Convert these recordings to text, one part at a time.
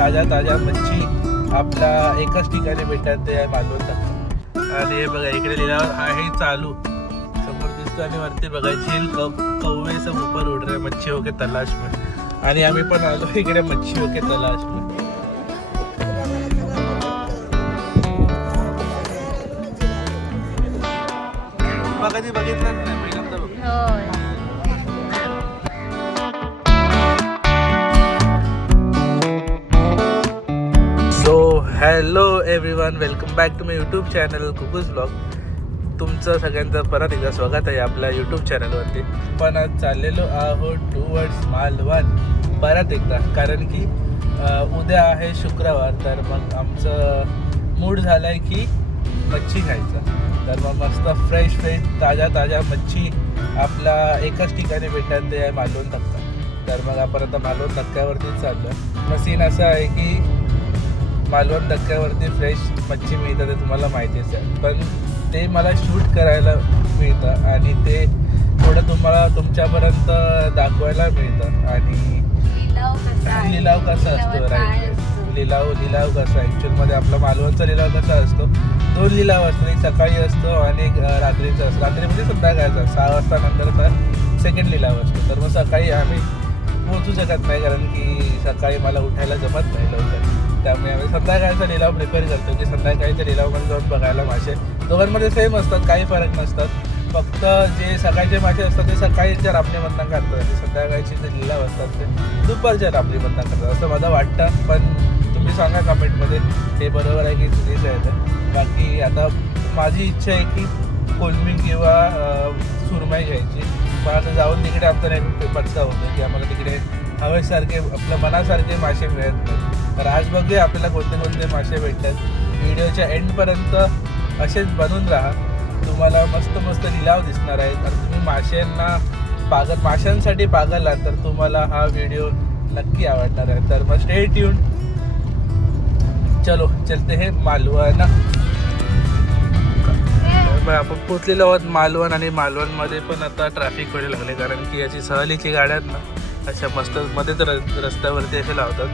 ताज्या ताज्या मच्छी आपल्या एकाच ठिकाणी भेटतात, ते आहे मालवण तक्ता. आणि हे बघा इकडे लिहिल्यावर आहे चालू समोर दिसतो आणि वरती बघा झील कौवे सब ऊपर उड़ रहे मच्छियों के तलाश में. आणि आम्ही पण आलो इकडे मच्छियों के तलाश में. कधी बघितलं नाही, पहिल्यांदा बघ. So hello everyone, welcome back to my YouTube channel Kuku's blog. तुमचं सगळ्यांचं परत एकदा स्वागत आहे आपल्या यूट्यूब चॅनलवरती. पण आज चाललेलो आहोत टुवर्ड्स मालवण परत एकदा, कारण की उद्या आहे शुक्रवार. तर मग आमचं मूड झालं आहे की मच्छी खायचा. तर मग मस्त फ्रेश ताज्या ताज्या मच्छी आपल्या एकाच ठिकाणी भेटतात, ते आहे मालवण तक्ता. तर मग आपण आता मालवण धक्क्यावरतीच चाललो आहे. सीन असा आहे की मालवण धक्क्यावरती फ्रेश मच्छी मिळतं, ते तुम्हाला माहितीच आहे. पण ते मला शूट करायला मिळतं आणि ते थोडं तुम्हाला तुमच्यापर्यंत दाखवायला मिळतं. आणि लिलाव कसा असतो, राईट? लिलाव कसा ॲक्च्युअलमध्ये आपला मालवणचा लिलाव कसा असतो, दोन लिलाव असतो. एक सकाळी असतो आणि एक रात्रीचा असतो. रात्री म्हणजे संध्याकाळचा 6 वाजता नंतरचा सेकंड लिलाव असतो. तर मग सकाळी आम्ही पोहोचू शकत नाही, कारण की सकाळी मला उठायला जमत नाही लवकर. त्यामुळे आम्ही संध्याकाळचा लिलाव प्रिफर करतो, की संध्याकाळीच्या लिलावमध्ये जाऊन बघायला मासे दोघांमध्ये सेम असतात, काही फरक नसतात. फक्त जे सकाळचे मासे असतात ते सकाळीच्या रापणीमधनं काढतात आणि संध्याकाळचे जे लिलाव असतात ते दुपारच्या रापणीमधनं काढतात, असं मला वाटतं. पण तुम्ही सांगा कमेंटमध्ये हे बरोबर आहे की चुकीचं आहे. तर बाकी आता माझी इच्छा आहे की कोलंबी किंवा सुरमई घ्यायची. पण आता जाऊन तिकडे आमचा नेहमी पचका होतो की आम्हाला तिकडे हवेसारखे आपल्या मनासारखे मासे मिळत नाही. तर आज बघूया आपल्याला कोणते कोणते मासे भेटतात. व्हिडिओच्या एंडपर्यंत असेच बनून राहा, तुम्हाला मस्त मस्त लिलाव दिसणार आहे. तर तुम्ही माशांसाठी पागल आहात तर तुम्हाला हा व्हिडिओ नक्की आवडणार आहे. तर मग स्टे ट्यून. चलो चलते हैं मालवण. आपण पोचलेलो आहोत मालवण. आणि मालवणमध्ये पण आता ट्रॅफिक व्हायला लागले, कारण की याची सहलीची गाड्या आहेत ना अशा मस्त मध्येच रस्त्यावरती असे लावतात,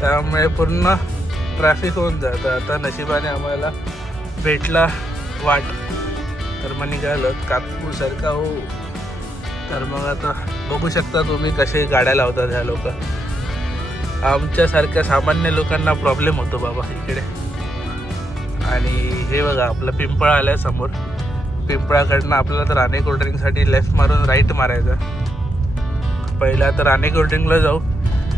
त्यामुळे पूर्ण ट्रॅफिक होऊन जातं. आता नशिबाने आम्हाला भेटला वाट, तर मग निघालं कापूसारखा हो. तर मग आता बघू शकता तुम्ही कसे गाड्या लावतात ह्या लोक. आमच्यासारख्या सामान्य लोकांना प्रॉब्लेम होतो बाबा इकडे. आणि हे बघा आपलं पिंपळा आलं आहे समोर. पिंपळाकडनं आपल्याला तर राणे कोल्ड्रिंकसाठी लेफ्ट मारून राईट मारायचं. पहिला तर राणे कोल्ड्रिंकला जाऊ.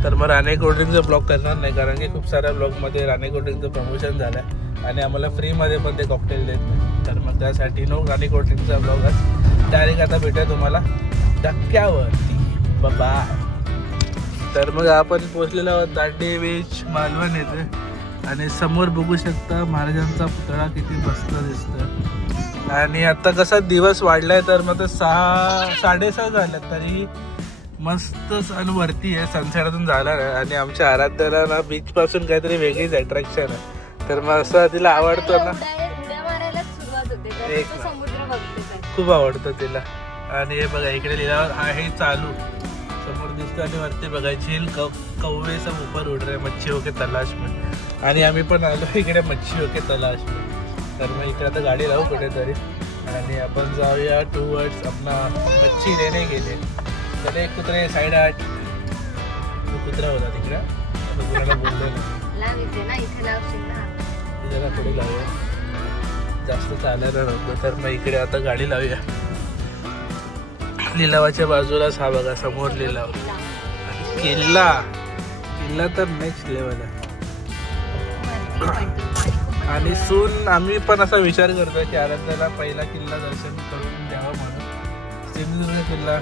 तर मग राणे कोल्ड्रिंकचं ब्लॉग करणार नाही, कारण की खूप साऱ्या ब्लॉगमध्ये राणे कोल्ड्रिंकचं प्रमोशन झालं आहे आणि आम्हाला फ्रीमध्ये पण ते कॉकटेल देत नाही. तर मग त्यासाठी नो राणे कोल्ड्रिंकचा ब्लॉग आहे. डायरेक्ट आता भेटूया तुम्हाला धक्क्यावरती. बाय. तर मग आपण पोचलेलो आहोत दांडे बीच मालवण येथे. आणि समोर बघू शकता महाराजांचा पुतळा किती मस्त दिसतो. आणि आता कसा दिवस वाढलाय तर मग 6:30 झालं तरी मस्त सन वरती आहे, सनसेटतून झाला नाही. आणि आमच्या आराध्याला ना बीचपासून काहीतरी वेगळीच अट्रॅक्शन आहे. तर मग असं तिला आवडतं ना, एक खूप आवडतं तिला. आणि हे बघा इकडे लिहिल्यावर आहे चालू समोर दिसतं आणि वरती बघा झील कौवे सब ऊपर उड़ रहे मच्छियों के तलाश में. आणि आम्ही पण आलो इकडे मच्छियों के तलाश में. तर मग इकडे आता गाडी लावू कुठेतरी आणि आपण जाऊया टुवर्ड्स अपना मच्छी लेने गेले. तर एक कुत्रे साईड आठ कुत्रा होता तिकडे, आता कुणाला बोललो नाही, जरा पुढे लावूया, जास्त चालायला नव्हतं. तर मग इकडे आता गाडी लावूया. लिलावाच्या बाजूलाच हा बघा समोर लिलाव. किल्ला तर नेक्स्ट लेवल आहे. आणि सून आम्ही पण असा विचार करतोय की आराध्याला पहिला किल्ला दर्शन करून द्यावा म्हणून सिंधुदुर्ग किल्ला,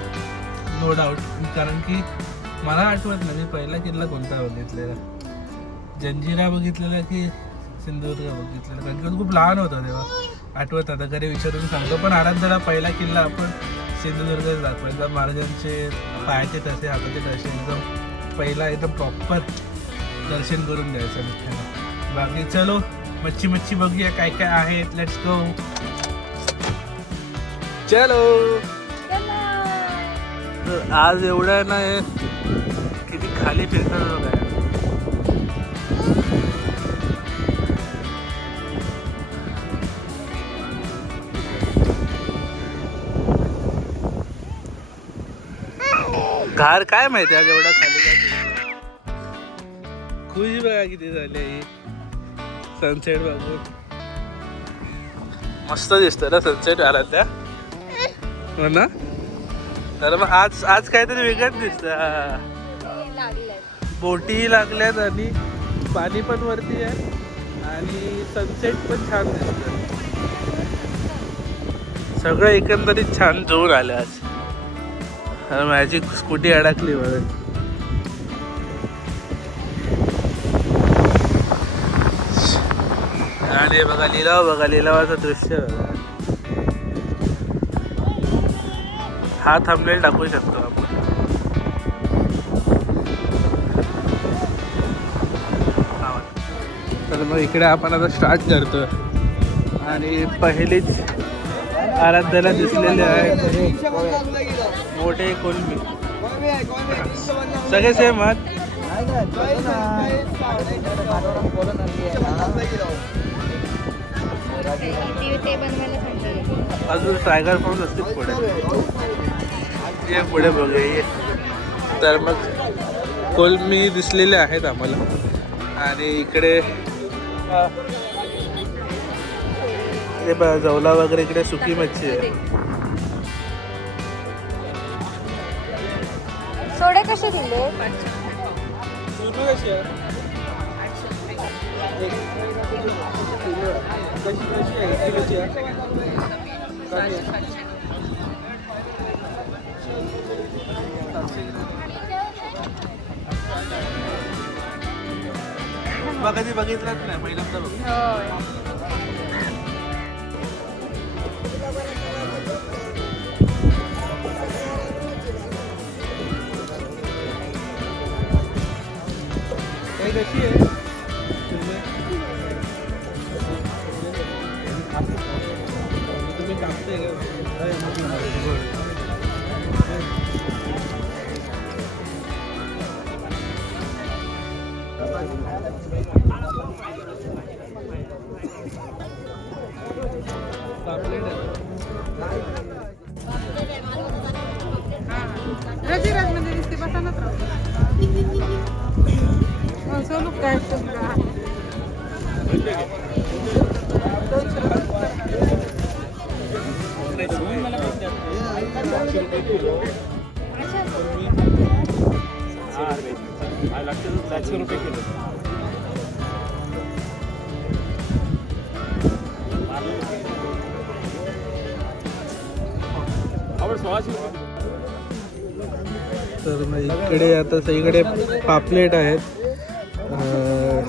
नो डाऊट. कारण की मला आठवत नाही मी पहिला किल्ला कोणता बघितलेला, जंजिरा बघितलेला की सिंधुदुर्ग बघितलेला, कारण की खूप लहान होता तेव्हा. आठवत आता घरी विचारून सांगतो. पण आराध्याला पहिला किल्ला आपण सिंधुदुर्ग दाखवायचा. महाराजांचे पायाचे तसे हाताचे तसे एकदम पहिला एकदम प्रॉपर दर्शन करून द्यायचं मित्रांनो. बाकी चलो मच्छी बघूया काय काय आहे. Let's go. चलो. आज एवढं ना किती खाली फिरतात बघा. घार काय माहिती आज एवढा खाली काय खुश बघा किती झाली ही सनसेट बघून मस्त दिसतं ना सनसेट आला त्या हो ना तर मग आज आज काहीतरी वेगळंच दिसतं बोटी लागल्यात आणि पाणी पण वरती आहे आणि सनसेट पण छान दिसतं सगळं एकंदरीत छान जोर आलं आज माझी स्कूटी अडकली बघ आणि बघा लिलावाचं दृश्य बघा हा थंबनेल टाकू शकतो आपण तर मग इकडे आपण आता स्टार्ट करतो आणि पहिलीच आराध्याला दिसलेले आहे मोठे कोलंबी सगळे सेम आहेत अजून टायगर पाऊस असतील पुढे ये पुढे बघूया ये तर मग कोलंबी दिसलेले आहेत आम्हाला आणि इकडे जवला वगैरे इकडे सुकी मच्छी आहे सोडे कसे दिले कधी बघितलंच नाही पहिल्यांदा बघ कशी आहे तुम्ही कापते रजिराजमध्ये दिसते बसानच राहतो सोलू काय ₹100 किलो तर मग इकडे आता सगळीकडे पापलेट आहेत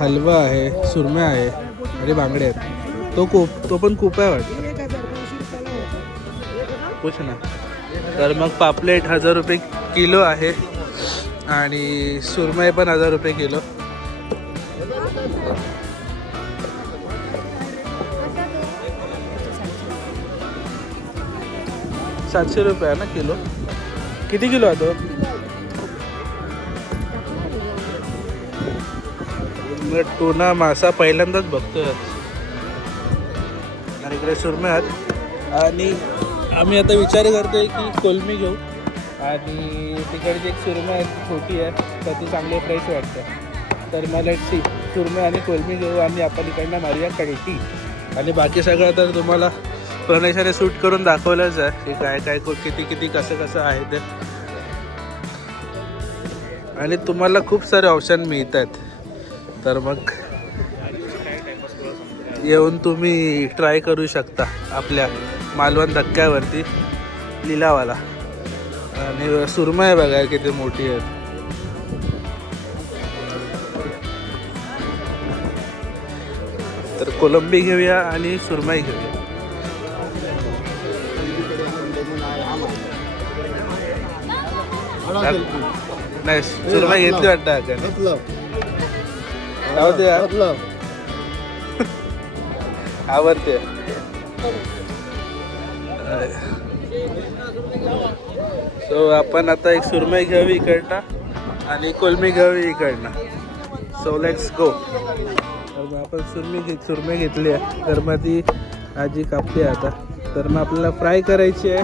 हलवा आहे सुरम्या आहे आणि बांगडे आहेत तो पण खूप आहे वाटतं कुछ ना तर मग पापलेट ₹1000 किलो आहे आणि सुरमई पण ₹1000 किलो ₹700 आहे ना किलो किती किलो आहे तो टुना मासा पहिल्यांदाच बघतोय आणि इकडे सुरमई आहेत आणि आम्ही आता विचार करतोय की कोलंबी घेऊ आणि तिकडची एक सुरमई आहे छोटी आहे तर ती चांगली फ्रेश वाटते तर मला ती सुरमई आणि कोलंबी घेऊ आणि आपण इकडनं मारूया कळटी आणि बाकी सगळं तर तुम्हाला प्रणेशाने शूट करून दाखवलंच आहे की काय काय किती कसं आहे ते आणि तुम्हाला खूप सारे ऑप्शन मिळत आहेत तर मग येऊन तुम्ही ट्राय करू शकता आपल्या मालवण धक्क्यावरती लिलावाला आणि सुरमई बघा किती मोठी आहे तर कोलंबी घेऊया आणि सुरमई घेऊया नाही सुरमई घेतली वाटतं आवडते सो आपण आता एक सुरमई घ्यावी इकडनं आणि कोलंबी घ्यावी इकडनं सो लेट्स गो आपण सुरमई घेतली आहे तर मग ती आजी कापते आता तर मग आपल्याला फ्राय करायची आहे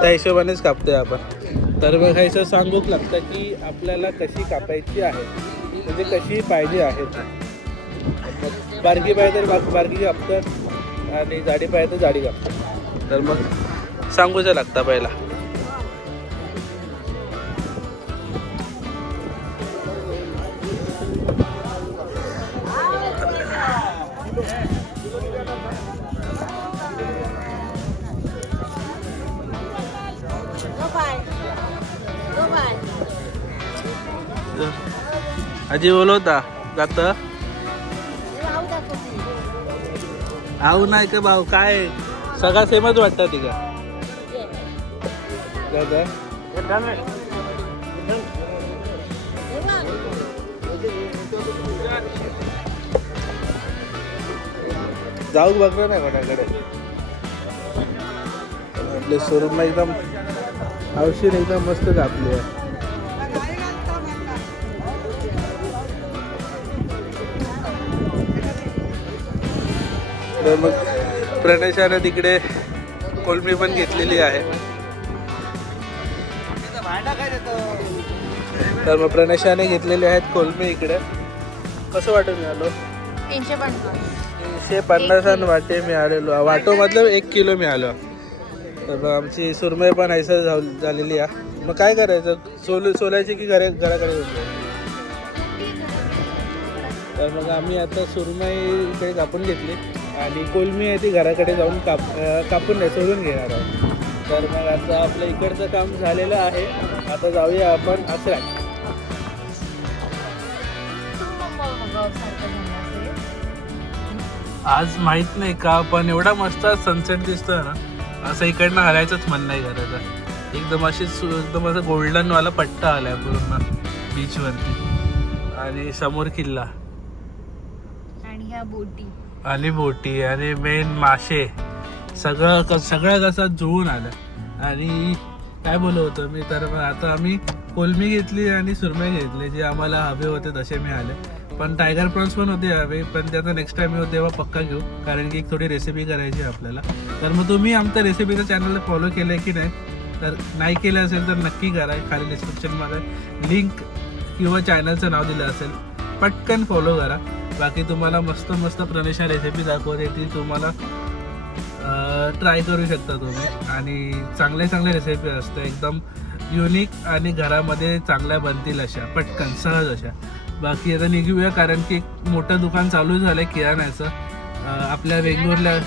त्या हिशोबानेच कापतोय आपण तर मग ह्याचं सांगूक लागतं की आपल्याला कशी कापायची आहे, म्हणजे कशी पाहिजे आहे. मग बारकी पाहिजे तर बारकी कापतात आणि जाडी पाहिजे तर जाडी कापतात. तर मग सांगूचं लागतं पहिला. आजी बोलवता जात आऊ नाही का भाऊ, काय सगळा सेमच वाटतं तिका दादा. जाऊ बघणार नाही कोणाकडे. आपले शोरूम एकदम औषध एकदम मस्त कापली आहे. तर मग प्रणेशाने तिकडे कोलमी पण घेतलेली आहे. तर मग प्रणेशाने घेतलेले आहेत कोलमी इकडे. कसं वाटत मिळालो? 350 वाटे मिळालेलो. वाटो मतलब 1 किलो मिळालो. तर मग आमची सुरमई पण ऐसा झालेली आहे. मग काय करायचं, सोलायची की घराकडे घेऊन जायचं? तर मग आम्ही आता सुरमई इकडे कापून घेतली आणि कोलमी आहे ती घराकडे जाऊन कापून नाही, सोडून घेणार आहोत. तर मग आता आपलं इकडचं काम झालेलं आहे. आता जाऊया आपण आचऱ्यात. आज माहित नाही का, पण एवढा मस्त सनसेट दिसतोय ना, असं इकडनं हलायचंच मन नाही करायचं. एकदम एकदम असं गोल्डनवाला पट्टा आलाय पूर्ण बीचवरती आणि समोर किल्ला आणि बोटी आणि मेन मासे, सगळं कसं जुळून आलं. आणि काय बोलत होतं मी, तर मग आता आम्ही कोलमी घेतली आणि सुरमई घेतली, जे आम्हाला हवे होते तसे मिळाले. पण टायगर प्रॉन्स पण होते हवे, पण ते आता नेक्स्ट टाइम येऊ तेव्हा पक्का घेऊ, कारण की एक थोडी रेसिपी करायची आहे आपल्याला. तर मग तुम्ही आमच्या रेसिपीचं चॅनलला फॉलो केलं आहे की नाही, तर नाही केलं असेल तर नक्की करा. खाली डिस्क्रिप्शनमध्ये लिंक किंवा चॅनलचं नाव दिलं असेल, पटकन फॉलो करा. बाकी तुम्हाला मस्त मस्त प्रणेशा रेसिपी दाखवते, ती तुम्हाला ट्राय करू शकता तुम्ही. आणि चांगल्या रेसिपी असतात, एकदम युनिक आणि घरामध्ये चांगल्या बनतील अशा, पटकन सहज अशा. बाकी आता निघूया, कारण की एक मोठं दुकान चालू झालं आहे किराण्याचं आपल्या वेंगुर्ला.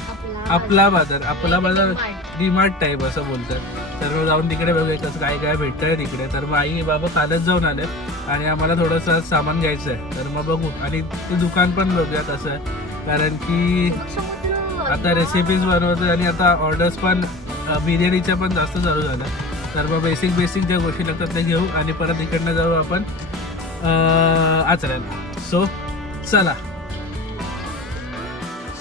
आपला बाजार डीमार्ट टाईप असं बोलतात. तर मग जाऊन तिकडे बघूया कसं काय भेटतं आहे तिकडे. तर मग आई बाबा कालच जाऊन आले आणि आम्हाला थोडंसं सामान घ्यायचं आहे. तर मग बघू, आणि ते दुकान पण बघूया कसं आहे, कारण की आता रेसिपीज बनवतो आणि आता ऑर्डर्स पण बिर्याणीच्या पण जास्त चालू झाल्या. तर मग बेसिक ज्या गोष्टी लागतात ते घेऊ आणि परत इकडनं जाऊ आपण आचऱ्याला. सो चला.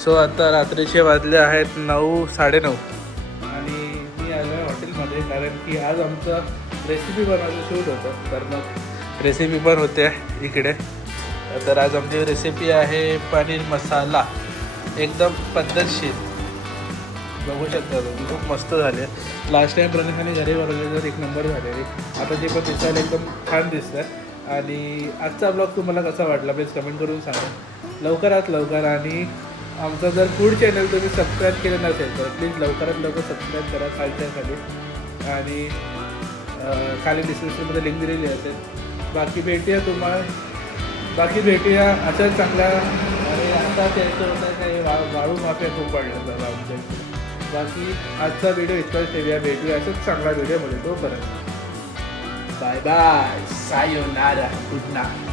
सो आता रात्रीचे वाजले आहेत 9, 9:30 आणि मी आलो आहे हॉटेलमध्ये, कारण की आज आमचं रेसिपी बनवायचं शूट होतं. तर मग रेसिपी पण होते इकडे. तर आज आमची रेसिपी आहे पनीर मसाला, एकदम पद्धतशीर. बघू शकता तुम्ही, खूप मस्त झाले. लास्ट टाईम प्रणेशाने घरी बनवले तर 1 नंबर झालेली. आता ते पण दिसायला एकदम छान दिसतं. आणि आजचा ब्लॉग तुम्हाला कसा वाटला प्लीज कमेंट करून सांगा लवकरात लवकर. आणि आमचं जर फूड चॅनल तुम्ही सबस्क्राईब केलं नसेल तर प्लीज लवकरात लवकर सबस्क्राईब करा खालच्या खाली. आणि खाली डिस्क्रिप्शनमध्ये लिंक दिलेली असेल. बाकी भेटूया अशाच चांगल्या. आणि आता त्याचं होतं आहे काही वाळू माफिया खूप वाढलं झालं आमच्या इथे. बाकी आजचा व्हिडिओ इतकाच ठेवूया. भेटूया अशाच चांगला व्हिडिओमध्ये. तोपर्यंत bye bye, sayonara, good night.